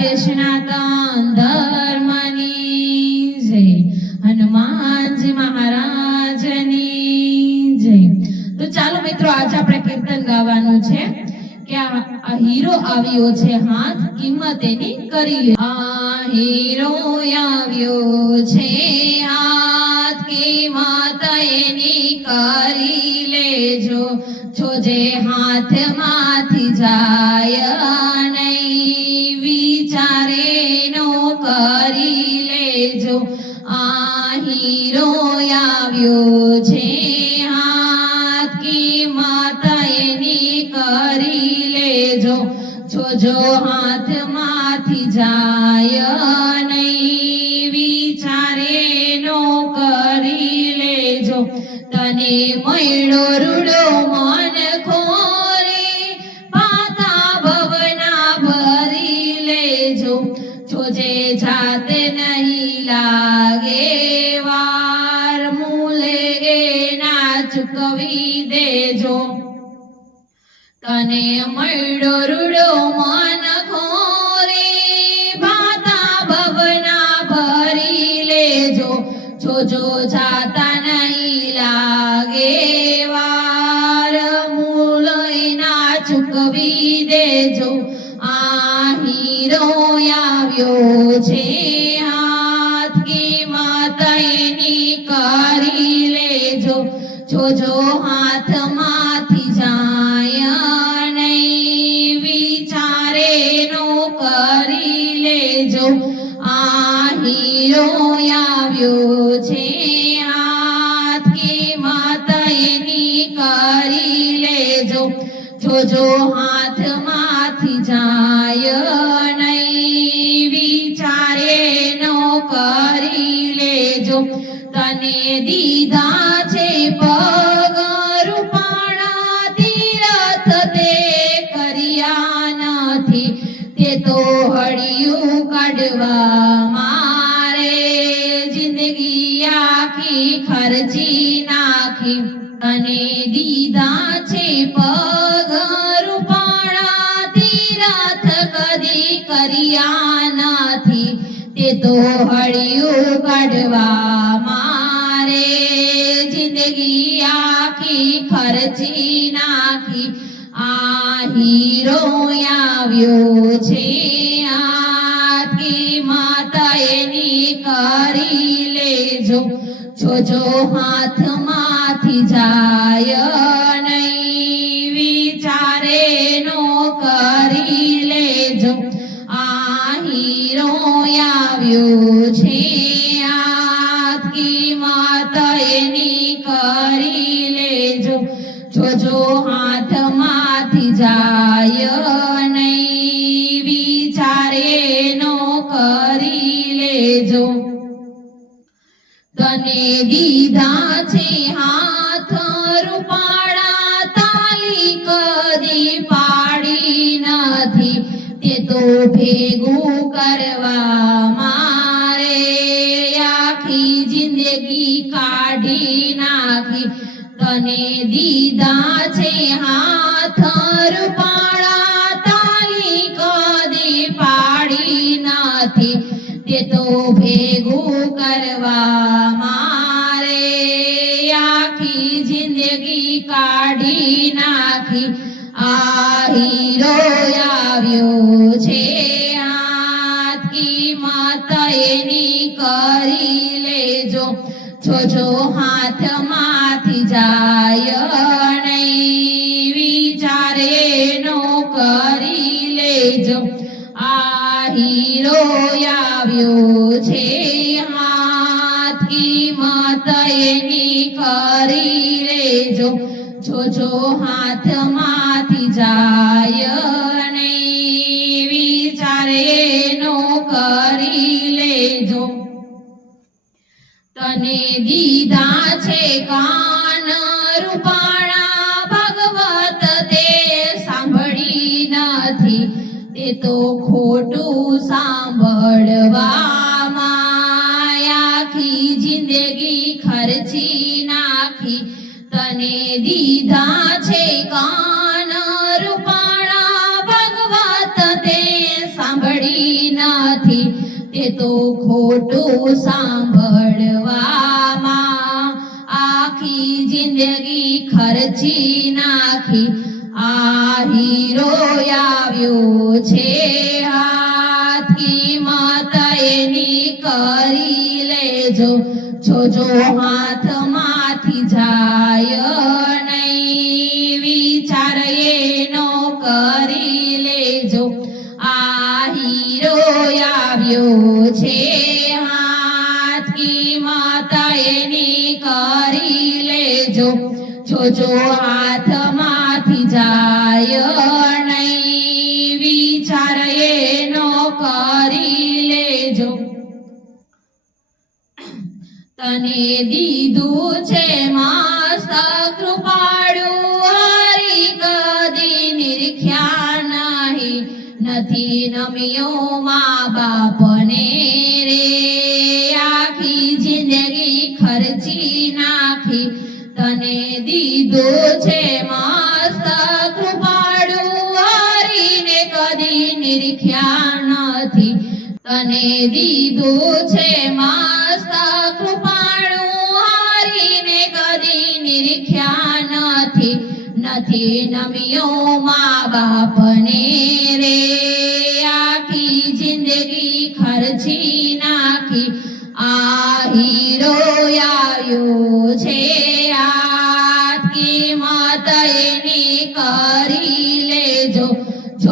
सत्य सनातन धर्मनी जय, हनुमानजी महाराजनी जय। तो चालो मित्रों आज આપણે કીર્તન ગાવાનું છે કે આ હીરો આવ્યો છે હાથ કિંમત એની કરી લે। આ હીરો આવ્યો છે હાથ કિંમત એની કરી લેજો, જો જે હાથમાંથી જાય નહીં વિચારે નો કરી લેજો। આ હીરો આવ્યો છે હાથ કિંમત એની કરી લેજો, જો હાથમાંથી જાય નહીં વિચારે નો કરી લેજો। તને મળ્યો રૂડો મન ખોરે પાતા ભવના ભરી લેજો, જો જે જાતે નહીં લાગે વાર મૂલે ના ચૂકવી દેજો। તને મળ્યો રૂડો મન ખોરે પાતા ભવના ભરી લેજો, જો જાતા નહીં લાગે વાર મૂલ ના ચૂકવી દેજો। આ હીરો આવ્યો છે હાથ કિંમત એની કરી લેજો, જો હાથમાંથી જાય નહીં વિચારે નો કરી લેજો। આ હીરો આવ્યો છે હાથ કિંમત એની કરી લેજો, જો હાથમાંથી જાય નહીં વિચારે નો કરી લેજો। તને દીધા છે પગ રૂપાણા તીરથ તે કર્યા નથી, તે તો હળિયું કાઢવા મારે જિંદગી આખી ખર્ચી નાખી। તને દીધા છે પગ રૂપાણા તીરથ કદી કર્યા નથી, તે તો હળિયું કાઢવા મારે જિંદગી આખી ખર્ચી નાખી। આ હીરો આવ્યો છે હાથ કિંમત એની કરી લેજો, જો હાથમાંથી જાય નહીં વિચારે નો કરી લેજો। આ હીરો આવ્યો છે હાથ કિંમત એની કરી લેજો, જો હાથમાંથી જાય નહીં વિચારે નો કરી લેજો। તને દીધા છે હાથ રૂપાળા તાલી કદી પાડી નથી, તે તો ભેગું કરવા મારે આખી જિંદગી કાઢી નાખી। તને દીધા છે હાથ રૂપાળા તાલી કદી પાડી નથી, તે તો ભેગું કરવા મારે આખી જિંદગી કાઢી નાખી। આ હીરો આવ્યો છે હાથ કિંમત એની કરી લેજો, જો હાથમાંથી જાય નહીં વિચારે નો કરી લેજો। આ હીરો આવ્યો છે હાથ કિંમત એની કરી લેજો, જો હાથમાંથી જાય નહીં વિચારે નો કરી લેજો। તને દીધા છે કાન રૂપાળા ભગવત તે સાંભળી નથી, તે તો ખોટું સાંભળવામાં આખી જિંદગી ખર્ચી નાખી। તને દીધા છે કાન રૂપાળા ભગવત તે સાંભળી તો ખોટું સાંભળવામાં આખી જિંદગી ખર્ચી નાખી આ હીરો આવ્યો છે હાથ કિંમત એની કરી લેજો જો હાથમાંથી જાય નહીં વિચાર એનો કરી લેજો આ હીરો આવ્યો છે હાથ કિંમત એની કરી લેજો જો હાથમાંથી જાય નહીં વિચાર એનો કરી લેજો તને દીધું છે મસ્ત કૃપાળું હરી કદી નિરખ્યા નહીં નથી નમ્યો મા બાપને રે આખી જિંદગી ખર્ચી નાખી તને દીધું છે મસ્ત કૃપાળું હરીને કદી નિરખ્યા નથી તને દીધું છે મસ્ત કૃપાળું હરીને કદી નિરખ્યા નથી નમ્યો મા બાપને રે આખી જિંદગી ખર્ચી નાખી આ હીરો આવ્યો છે હાથ કિંમત એની કરી લેજો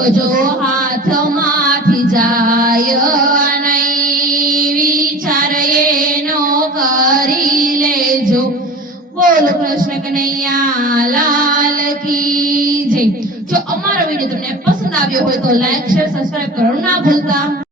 જો હાથમાંથી જાય નહીં વિચાર એનો કરી લેજો બોલો કૃષ્ણ કનૈયા લાલ કી જય જો અમારો વિડીયો તમને પસંદ આવ્યો હોય તો લાઈક શેર સબસ્ક્રાઇબ કરવાનું ના ભૂલતા